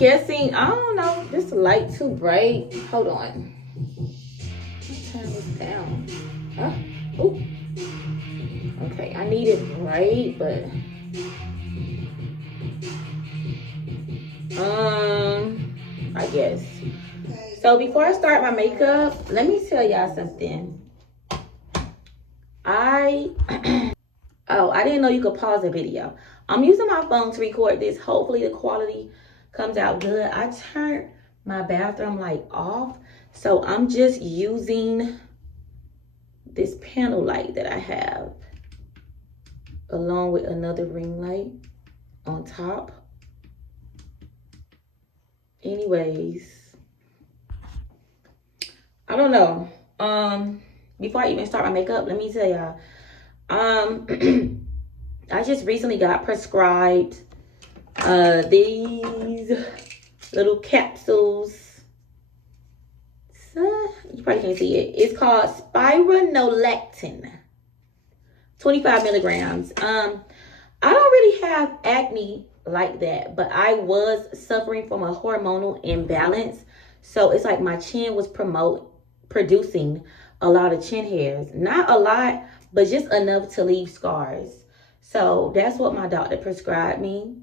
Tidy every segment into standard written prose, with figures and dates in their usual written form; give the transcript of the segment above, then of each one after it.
guessing, I don't know, this light too bright. Hold on. Let's turn this down. Huh? Ooh. Okay, I need it bright, but I guess. So before I start my makeup, let me tell y'all something. I didn't know you could pause a video. I'm using my phone to record this. Hopefully the quality comes out good. I turned my bathroom light off, so I'm just using this panel light that I have along with another ring light on top. Anyways, I don't know. Before I even start my makeup, let me tell y'all, I just recently got prescribed these little capsules. So, you probably can't see it. It's called spironolactone, 25 milligrams. I don't really have acne like that, but I was suffering from a hormonal imbalance. So it's like my chin was producing a lot of chin hairs. Not a lot, but just enough to leave scars. So that's what my doctor prescribed me.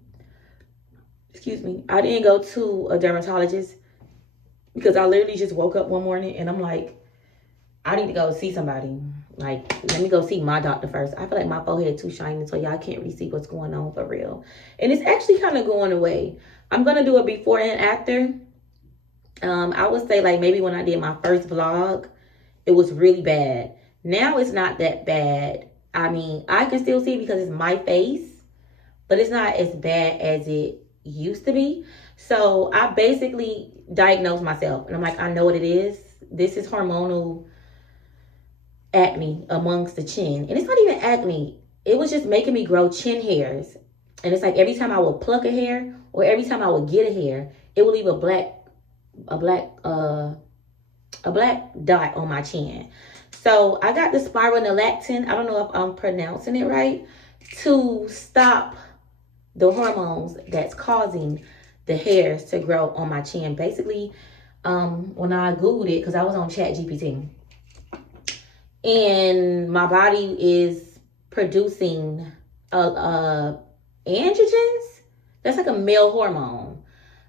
Excuse me. I didn't go to a dermatologist because I literally just woke up one morning and I'm like, I need to go see somebody. Like, let me go see my doctor first. I feel like my forehead too shiny, so y'all can't really see what's going on for real. And it's actually kind of going away. I'm going to do a before and after. I would say like maybe when I did my first vlog, it was really bad. Now it's not that bad. I mean, I can still see it because it's my face, but it's not as bad as it used to be. So I basically diagnosed myself and I'm like, I know what it is. This is hormonal acne amongst the chin. And it's not even acne. It was just making me grow chin hairs. And it's like every time I would pluck a hair or every time I would get a hair, it would leave a black dot on my chin. So I got the spironolactone, I don't know if I'm pronouncing it right, to stop the hormones that's causing the hairs to grow on my chin. Basically, when I Googled it, because I was on ChatGPT, and my body is producing androgens. That's like a male hormone.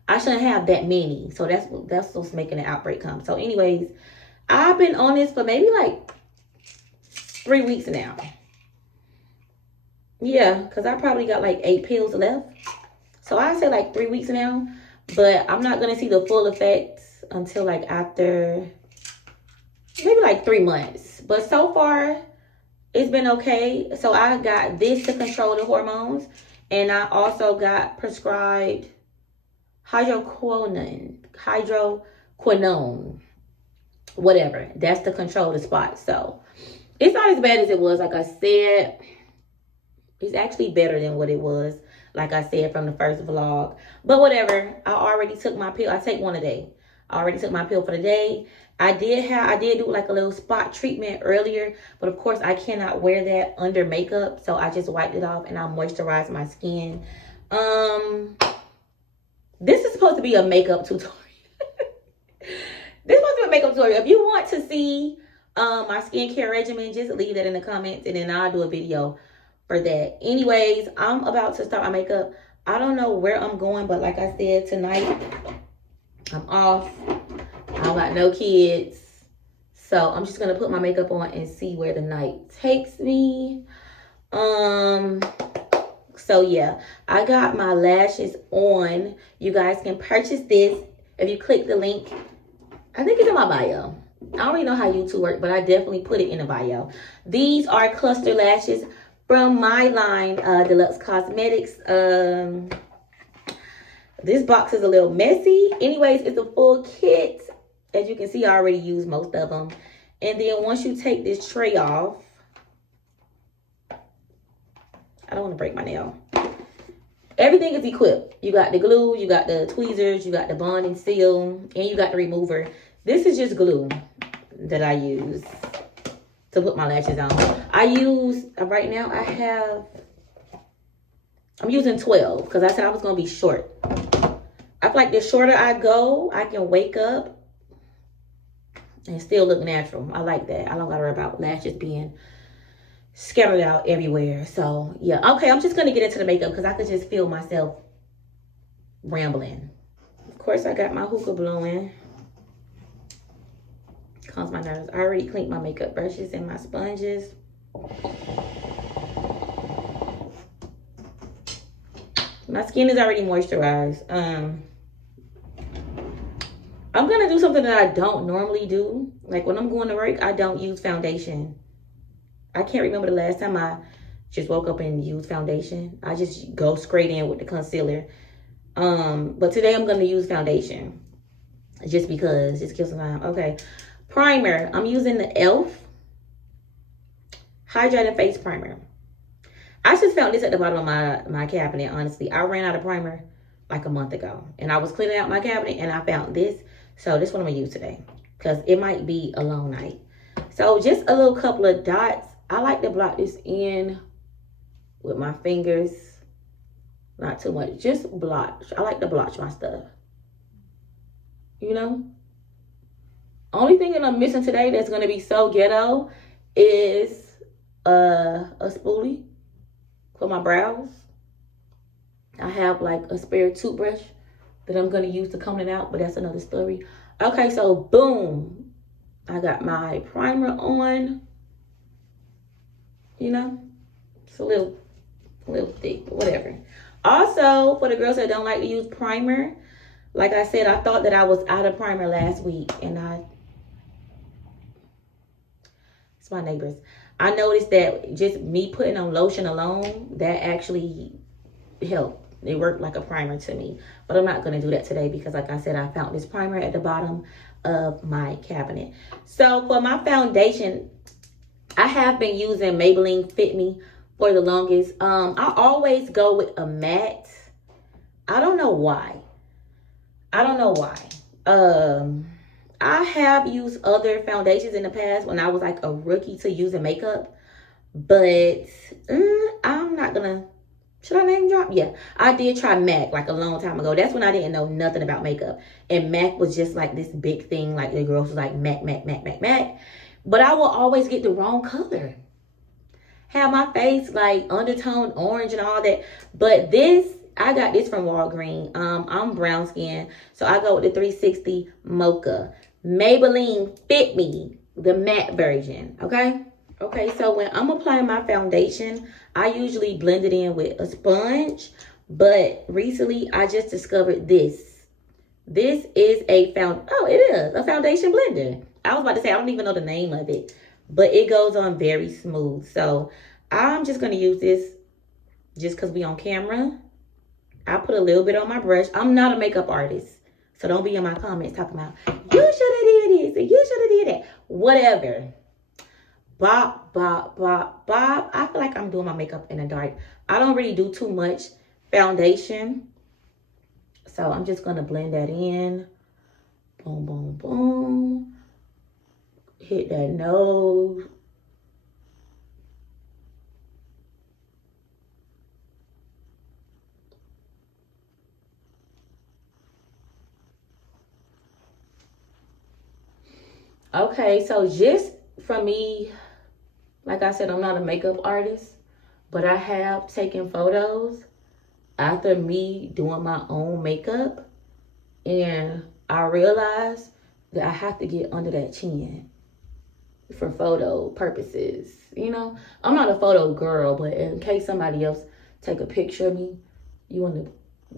I shouldn't have that many. So that's what's making the outbreak come. So anyways, I've been on this for maybe like 3 weeks now. Yeah, because I probably got like 8 pills left. So I say like 3 weeks now. But I'm not going to see the full effects until like after maybe like 3 months. But so far, it's been okay. So I got this to control the hormones. And I also got prescribed hydroquinone, whatever. That's to control the spots. So it's not as bad as it was. Like I said, it's actually better than what it was, like I said, from the first vlog. But whatever, I already took my pill. I take one a day. I already took my pill for the day. I did do like a little spot treatment earlier, but of course I cannot wear that under makeup. So I just wiped it off and I moisturized my skin. This is supposed to be a makeup tutorial. This is supposed to be a makeup tutorial. If you want to see my skincare regimen, just leave that in the comments and then I'll do a video for that. Anyways, I'm about to start my makeup. I don't know where I'm going, but like I said, tonight I'm off. I don't got no kids. So I'm just going to put my makeup on and see where the night takes me. So yeah, I got my lashes on. You guys can purchase this if you click the link. I think it's in my bio. I don't really know how YouTube works, but I definitely put it in the bio. These are cluster lashes from my line, Deluxe Cosmetics. This box is a little messy. Anyways, it's a full kit. As you can see, I already used most of them. And then once you take this tray off, I don't want to break my nail. Everything is equipped. You got the glue, you got the tweezers, you got the bonding seal, and you got the remover. This is just glue that I use to put my lashes on. I use, right now I'm using 12 because I said I was going to be short. I feel like the shorter I go, I can wake up and still look natural. I like that. I don't gotta worry about lashes being scattered out everywhere. So yeah, okay, I'm just gonna get into the makeup because I could just feel myself rambling. Of course, I got my hookah blowing. Calms my nerves. I already cleaned my makeup brushes and my sponges. My skin is already moisturized. I'm gonna do something that I don't normally do. Like when I'm going to work, I don't use foundation. I can't remember the last time I just woke up and used foundation. I just go straight in with the concealer. But today I'm gonna use foundation. Just because, just kill some time. Okay, primer. I'm using the e.l.f. Hydrating Face Primer. I just found this at the bottom of my cabinet, honestly. I ran out of primer like a month ago. And I was cleaning out my cabinet and I found this. So this one I'm going to use today. Because it might be a long night. So just a little couple of dots. I like to blot this in with my fingers. Not too much. Just blotch. I like to blotch my stuff. You know? Only thing that I'm missing today that's going to be so ghetto is a spoolie for my brows. I have like a spare toothbrush that I'm going to use to comb it out, but that's another story. Okay, so boom. I got my primer on. You know, it's a little thick, but whatever. Also, for the girls that don't like to use primer, like I said, I thought that I was out of primer last week, and it's my neighbors. I noticed that just me putting on lotion alone, that actually helped. It worked like a primer to me. But I'm not going to do that today because, like I said, I found this primer at the bottom of my cabinet. So for my foundation, I have been using Maybelline Fit Me for the longest. I always go with a matte. I don't know why. I have used other foundations in the past when I was like a rookie to using makeup. But I'm not going to. Should I name drop? Yeah. I did try MAC like a long time ago. That's when I didn't know nothing about makeup. And MAC was just like this big thing. Like the girls was like MAC, MAC, MAC, MAC, MAC. But I will always get the wrong color. Have my face like undertone orange and all that. But this, I got this from Walgreens. I'm brown skin. So I go with the 360 Mocha. Maybelline Fit Me. The matte version. Okay? Okay, so when I'm applying my foundation, I usually blend it in with a sponge. But recently, I just discovered this. This is a foundation blender. I was about to say, I don't even know the name of it. But it goes on very smooth. So I'm just going to use this just because we on camera. I put a little bit on my brush. I'm not a makeup artist. So don't be in my comments talking about, you should have did this and you should have did that. Whatever. Bop, bop, bop, bop. I feel like I'm doing my makeup in the dark. I don't really do too much foundation. So I'm just going to blend that in. Boom, boom, boom. Hit that nose. Okay, so just for me, like I said, I'm not a makeup artist, but I have taken photos after me doing my own makeup, and I realized that I have to get under that chin for photo purposes. You know, I'm not a photo girl, but in case somebody else take a picture of me, you want to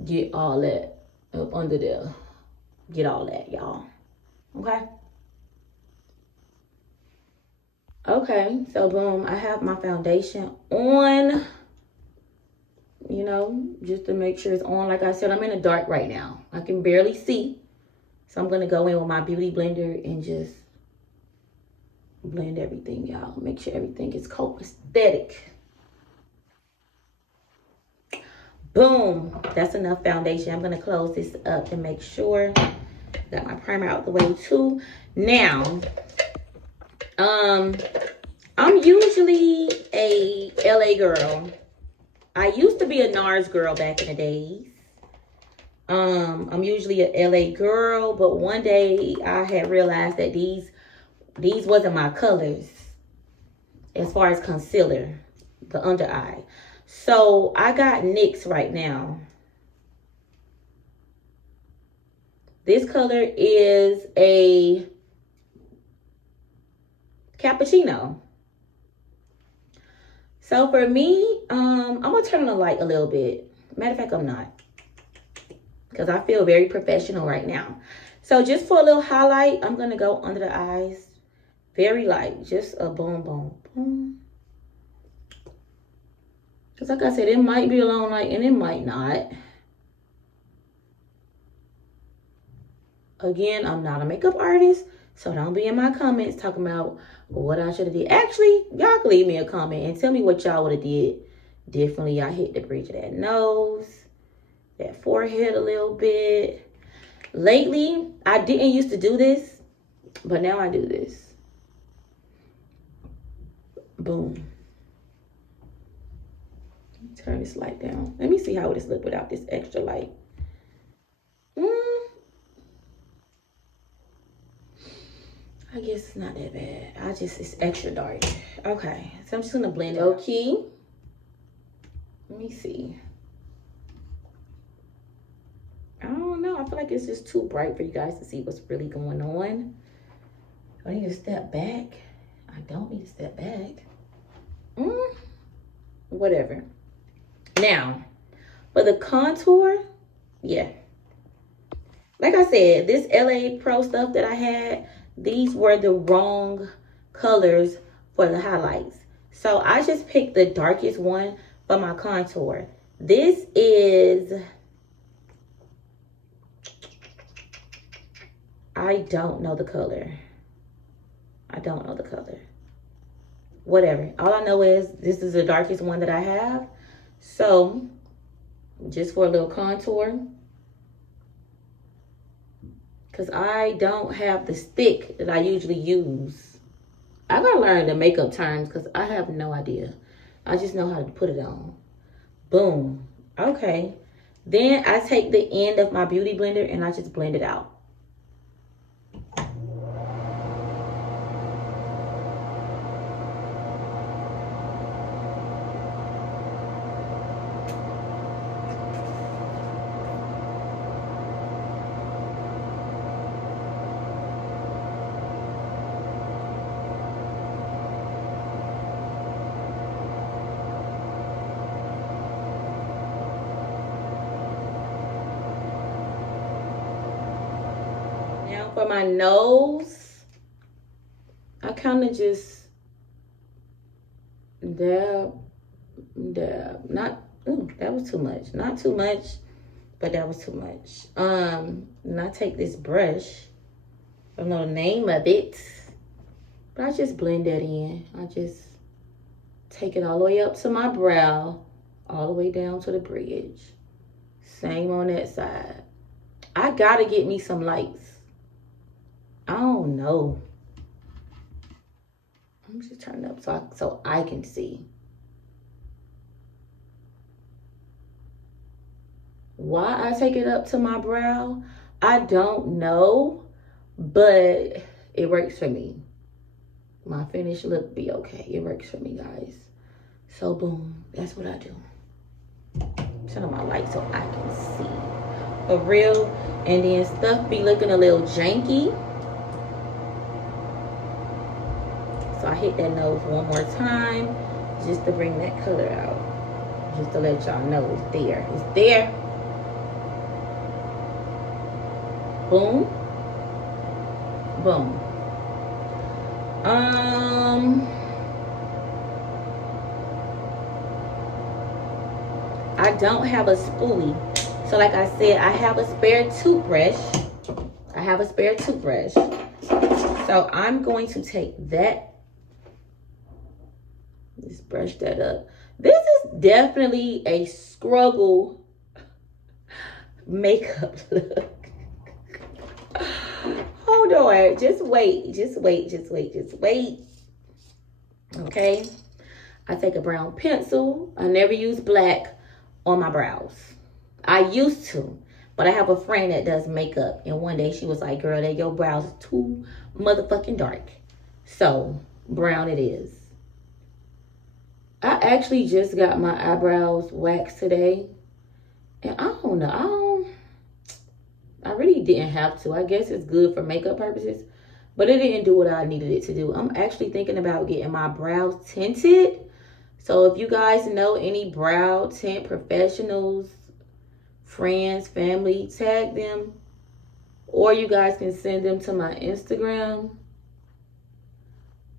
get all that up under there. Get all that, y'all. Okay? Okay, so boom, I have my foundation on, you know, just to make sure it's on. Like I said, I'm in the dark right now. I can barely see. So I'm going to go in with my beauty blender and just blend everything, y'all. Make sure everything is copacetic. Boom, that's enough foundation. I'm going to close this up and make sure. Got my primer out the way too. Now, I'm usually a LA girl. I used to be a NARS girl back in the days. I'm usually a LA girl, but one day I had realized that these wasn't my colors as far as concealer, the under eye. So I got Nyx right now. This color is a cappuccino. So for me, I'm gonna turn on the light a little bit. Matter of fact, I'm not, because I feel very professional right now. So just for a little highlight, I'm gonna go under the eyes, very light, just a boom, boom, boom. Because like I said, it might be a long night and it might not. Again, I'm not a makeup artist, so don't be in my comments talking about what I should have did. Actually, y'all can leave me a comment and tell me what y'all would have did differently. I hit the bridge of that nose, that forehead a little bit. Lately, I didn't used to do this, but now I do this. Boom. Turn this light down. Let me see how this look without this extra light. I guess it's not that bad. It's extra dark. Okay, so I'm just gonna blend it. Okay. Let me see. I don't know. I feel like it's just too bright for you guys to see what's really going on. I need to step back. I don't need to step back. Whatever. Now, for the contour, yeah. Like I said, this LA Pro stuff that I had, these were the wrong colors for the highlights. So I just picked the darkest one for my contour. This is, I don't know the color. I don't know the color. Whatever. All I know is this is the darkest one that I have. So just for a little contour, because I don't have the stick that I usually use. I gotta learn the makeup terms because I have no idea. I just know how to put it on. Boom. Okay. Then I take the end of my beauty blender and I just blend it out. For my nose, I kind of just dab. Not, that was too much. Not too much, but that was too much. And I take this brush. I don't know the name of it, but I just blend that in. I just take it all the way up to my brow, all the way down to the bridge. Same on that side. I gotta get me some lights. I don't know. Let me just turn it up so I can see. Why I take it up to my brow, I don't know, but it works for me. My finished look be okay. It works for me, guys. So boom, that's what I do. Turn on my light so I can see for real. And then stuff be looking a little janky. So I hit that nose one more time just to bring that color out. Just to let y'all know it's there. It's there. Boom. Boom. I don't have a spoolie. So like I said, I have a spare toothbrush. So I'm going to take that. Just brush that up. This is definitely a struggle makeup look. Hold on. Just wait. Okay. I take a brown pencil. I never use black on my brows. I used to, But I have a friend that does makeup. And one day she was like, girl, that your brows are too motherfucking dark. So, brown it is. I actually just got my eyebrows waxed today. And I don't know. I really didn't have to. I guess it's good for makeup purposes. But it didn't do what I needed it to do. I'm actually thinking about getting my brows tinted. So if you guys know any brow tint professionals, friends, family, tag them. Or you guys can send them to my Instagram.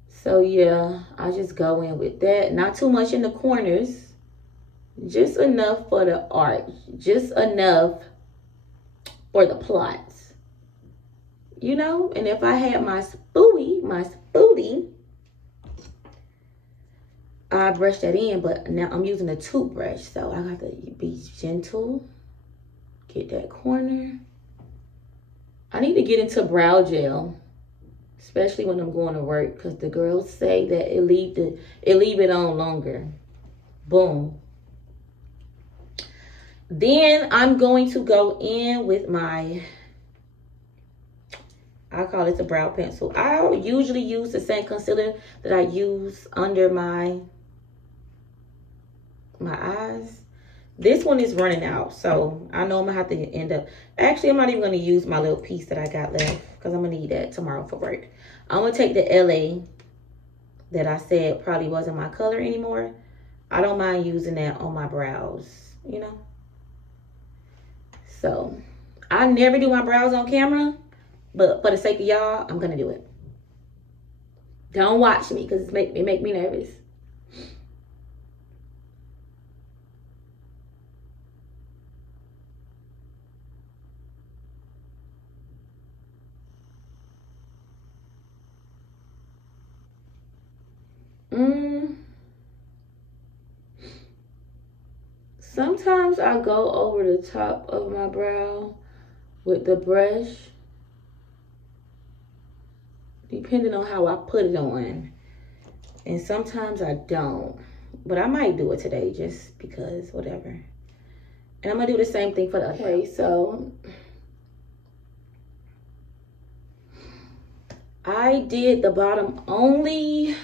So yeah, I just go in with that. Not too much in the corners. Just enough for the art. Just enough for the plots. You know? And if I had my spoolie, I brush that in. But now I'm using a toothbrush. So I got to be gentle. Get that corner. I need to get into brow gel. Especially when I'm going to work. Because the girls say that it leave it on longer. Boom. Then I'm going to go in with my, I call it a brow pencil. I usually use the same concealer that I use under my eyes. This one is running out, so I know I'm going to have to end up. Actually, I'm not even going to use my little piece that I got left because I'm going to need that tomorrow for work. I'm going to take the LA that I said probably wasn't my color anymore. I don't mind using that on my brows, you know. So, I never do my brows on camera, but for the sake of y'all, I'm going to do it. Don't watch me because it make me nervous. Sometimes I go over the top of my brow with the brush, depending on how I put it on. And sometimes I don't. But I might do it today just because, whatever. And I'm going to do the same thing for the other. Okay, so I did the bottom only.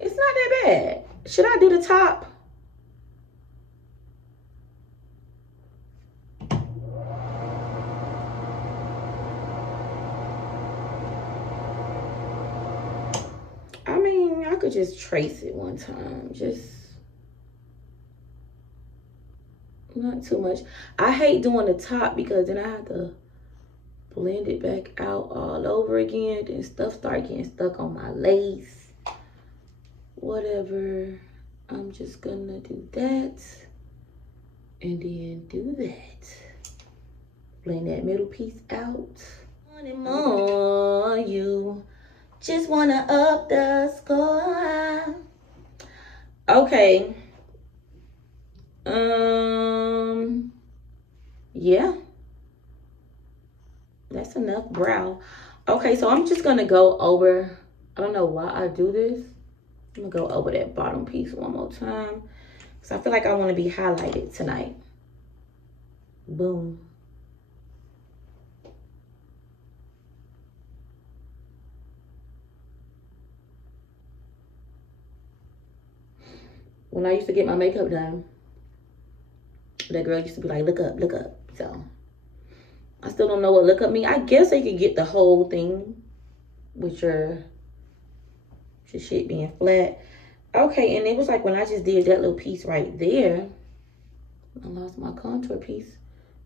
It's not that bad. Should I do the top? I mean, I could just trace it one time. Just not too much. I hate doing the top because then I have to blend it back out all over again. Then stuff start getting stuck on my lace. Whatever. I'm just gonna do that. And then do that. Blend that middle piece out. More, you just wanna up the score. Okay. Yeah. That's enough brow. Okay, so I'm just gonna go over. I don't know why I do this. I'm gonna go over that bottom piece one more time. So I feel like I want to be highlighted tonight. Boom. When I used to get my makeup done, that girl used to be like, look up, look up. So I still don't know what look up means. I guess they could get the whole thing with your shit being flat. Okay, and it was like when I just did that little piece right there, I lost my contour piece.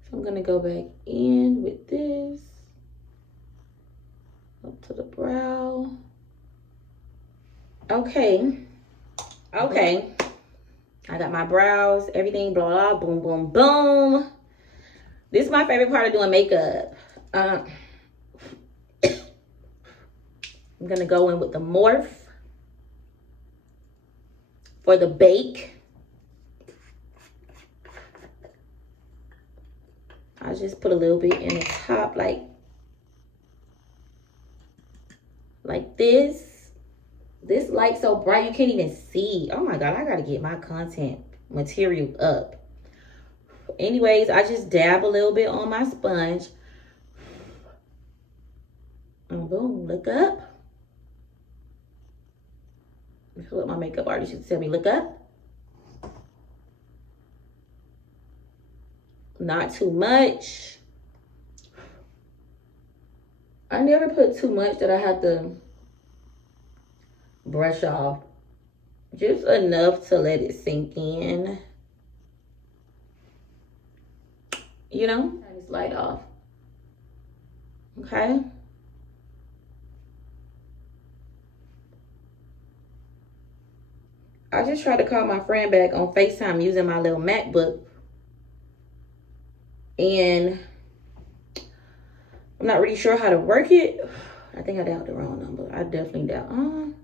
So I'm gonna go back in with this. Up to the brow. Okay. Okay. I got my brows, everything, blah, blah, boom, boom, boom. This is my favorite part of doing makeup. I'm gonna go in with the Morphe for the bake. I just put a little bit in the top, like this. This light so bright you can't even see. Oh my God, I gotta get my content material up. anyways, I just dab a little bit on my sponge. And boom, look up. That's what my makeup artist used to tell me, look up. Not too much. I never put too much that I have to brush off. Just enough to let it sink in. You know, turn this light off. Okay. I just tried to call my friend back on FaceTime using my little MacBook. And I'm not really sure how to work it. I think I dialed the wrong number. I definitely dialed.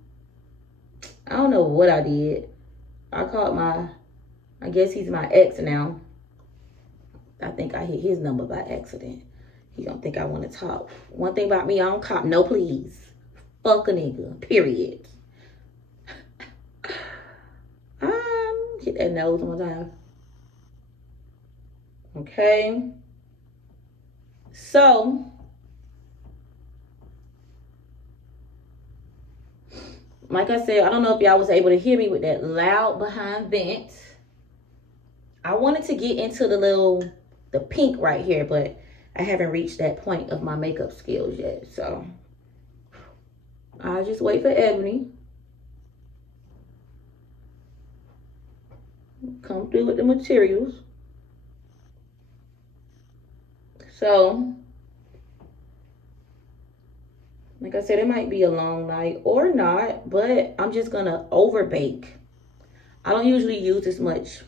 I don't know what I did. I called I guess he's my ex now. I think I hit his number by accident. He don't think I want to talk. One thing about me, I don't cop no please. Fuck a nigga, period. Hit that nose one time. Okay. So, like I said, I don't know if y'all was able to hear me with that loud behind vent. I wanted to get into the pink right here, but I haven't reached that point of my makeup skills yet. So, I'll just wait for Ebony. Come through with the materials. So, like I said, it might be a long night or not, but I'm just gonna over bake. I don't usually use this much.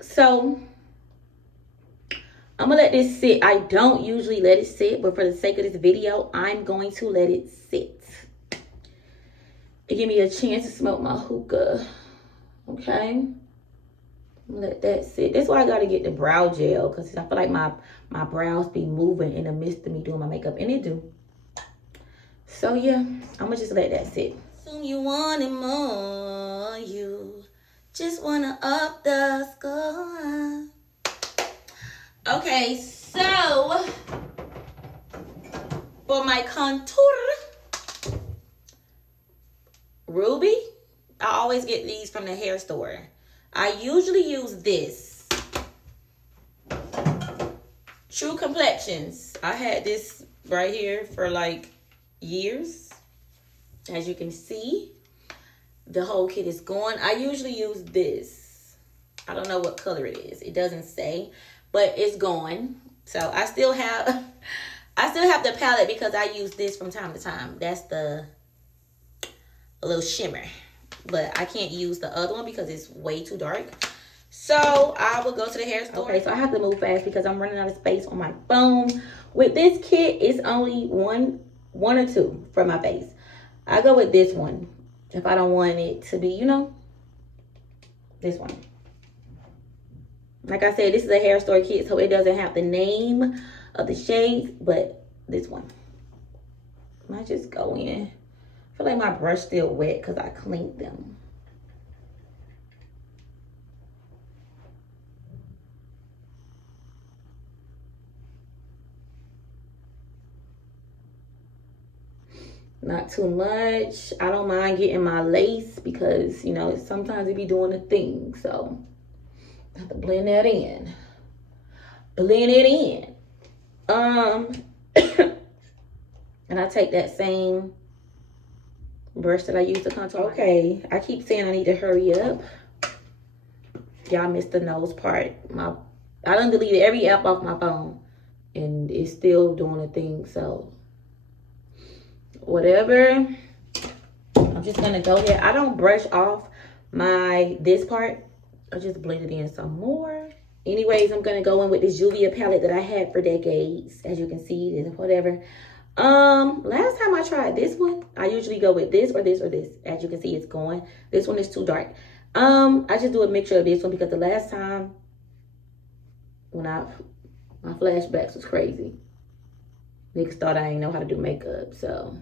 So, I'm gonna let this sit. I don't usually let it sit, but for the sake of this video, I'm going to let it sit. It give me a chance to smoke my hookah. Okay? Let that sit. That's why I gotta get the brow gel, because I feel like my brows be moving in the midst of me doing my makeup, and it do. So yeah, I'm gonna just let that sit. Soon you wanted more, you just wanna up the score. Okay, so for my contour, Ruby, I always get these from the hair store. I usually use this. True Complexions. I had this right here for like years. As you can see, the whole kit is gone. I usually use this. I don't know what color it is. It doesn't say, but it's gone. So I still have the palette because I use this from time to time. That's a little shimmer. But I can't use the other one because it's way too dark. So I will go to the hair store. Okay, so I have to move fast because I'm running out of space on my phone. With this kit, it's only one or two for my face. I go with this one if I don't want it to be, this one. Like I said, this is a hair store kit, so it doesn't have the name of the shades, but this one. I just go in. I feel like my brush still wet because I cleaned them. Not too much. I don't mind getting my lace because, sometimes it be doing a thing. So, I have to blend that in. Blend it in. And I take that same brush that I use to contour. Okay, I keep saying I need to hurry up. Y'all missed the nose part. I done deleted every app off my phone, and it's still doing a thing. So whatever. I'm just gonna go ahead. I don't brush off this part. I just blend it in some more. Anyways, I'm gonna go in with this Juvia palette that I had for decades. As you can see, whatever. Last time I tried this one, I usually go with this or this or this. As you can see, it's going. This one is too dark. I just do a mixture of this one because the last time when my flashbacks was crazy. Niggas thought I ain't know how to do makeup, so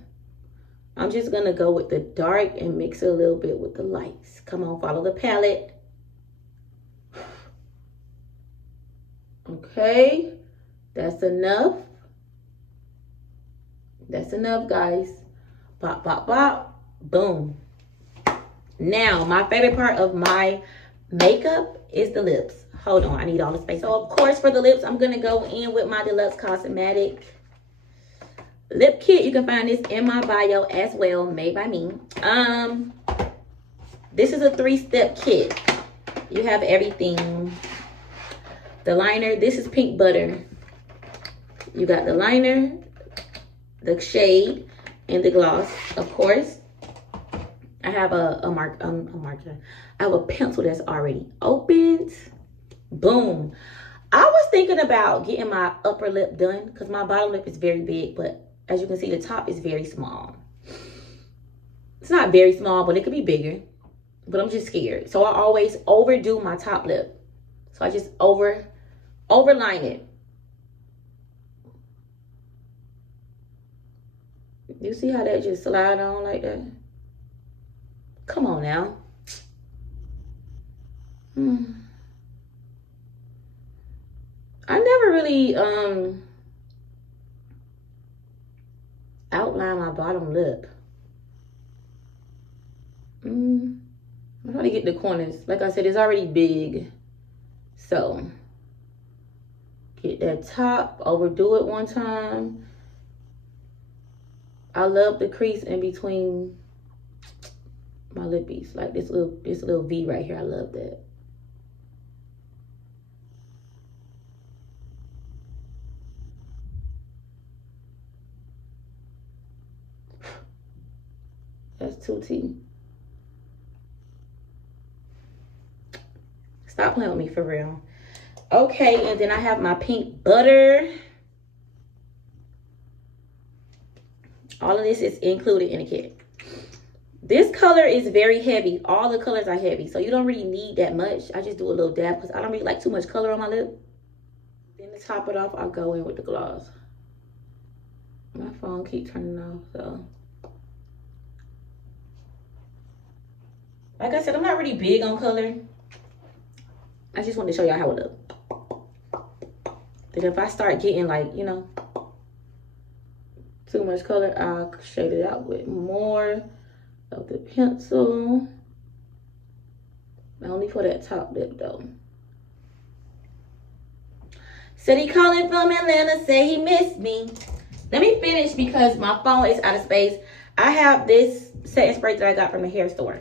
I'm just gonna go with the dark and mix it a little bit with the lights. Come on, follow the palette. Okay, that's enough. That's enough, guys. Bop, bop, bop. Boom. Now, my favorite part of my makeup is the lips. Hold on, I need all the space. So, of course, for the lips, I'm going to go in with my Deluxe Cosmetic lip kit. You can find this in my bio as well, made by me. This is a 3-step kit. You have everything. The liner, this is Pink Butter. You got the liner, the shade, and the gloss. Of course, I have a marker. I have a pencil that's already opened. Boom. I was thinking about getting my upper lip done because my bottom lip is very big, but as you can see, the top is very small. It's not very small, but it could be bigger. But I'm just scared. So I always overdo my top lip. So I just overline it. You see how that just slide on like that? Come on now. I never really outline my bottom lip. I'm trying to get the corners. Like I said, it's already big. So get that top, overdo it one time. I love the crease in between my lippies. Like this little V right here. I love that. That's 2T. Stop playing with me for real. Okay, and then I have my Pink Butter. All of this is included in the kit. This color is very heavy. All the colors are heavy, so you don't really need that much. I just do a little dab because I don't really like too much color on my lip. Then to top it off, I'll go in with the gloss. My phone keeps turning off, so. Like I said, I'm not really big on color. I just want to show y'all how it looks. Then if I start getting like, you know, too much color, I'll shade it out with more of the pencil. Only for that top lip though. Said he calling from Atlanta, say he missed me. Let me finish because my phone is out of space. I have this setting spray that I got from the hair store.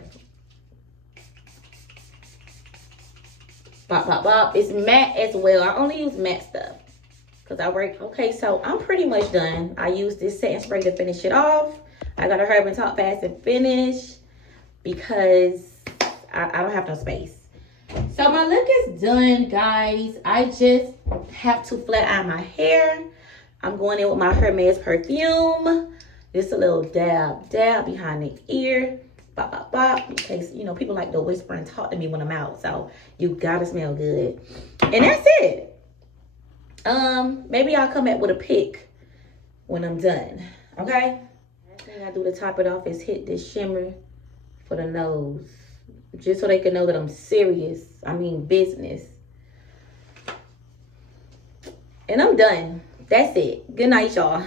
Bop, bop, bop. It's matte as well. I only use matte stuff because I work. Okay, so I'm pretty much done. I use this setting spray to finish it off. I got to hurry and talk fast and finish because I don't have no space. So my look is done, guys. I just have to flat iron my hair. I'm going in with my Hermes perfume. Just a little dab behind the ear. Bop, bop, bop. In case, you know, people like to whisper and talk to me when I'm out. So you gotta smell good. And that's it. Maybe I'll come back with a pic when I'm done. Okay? Last thing I do to top it off is hit this shimmer for the nose. Just so they can know that I'm serious. I mean business. And I'm done. That's it. Good night, y'all.